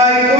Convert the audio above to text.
Pai.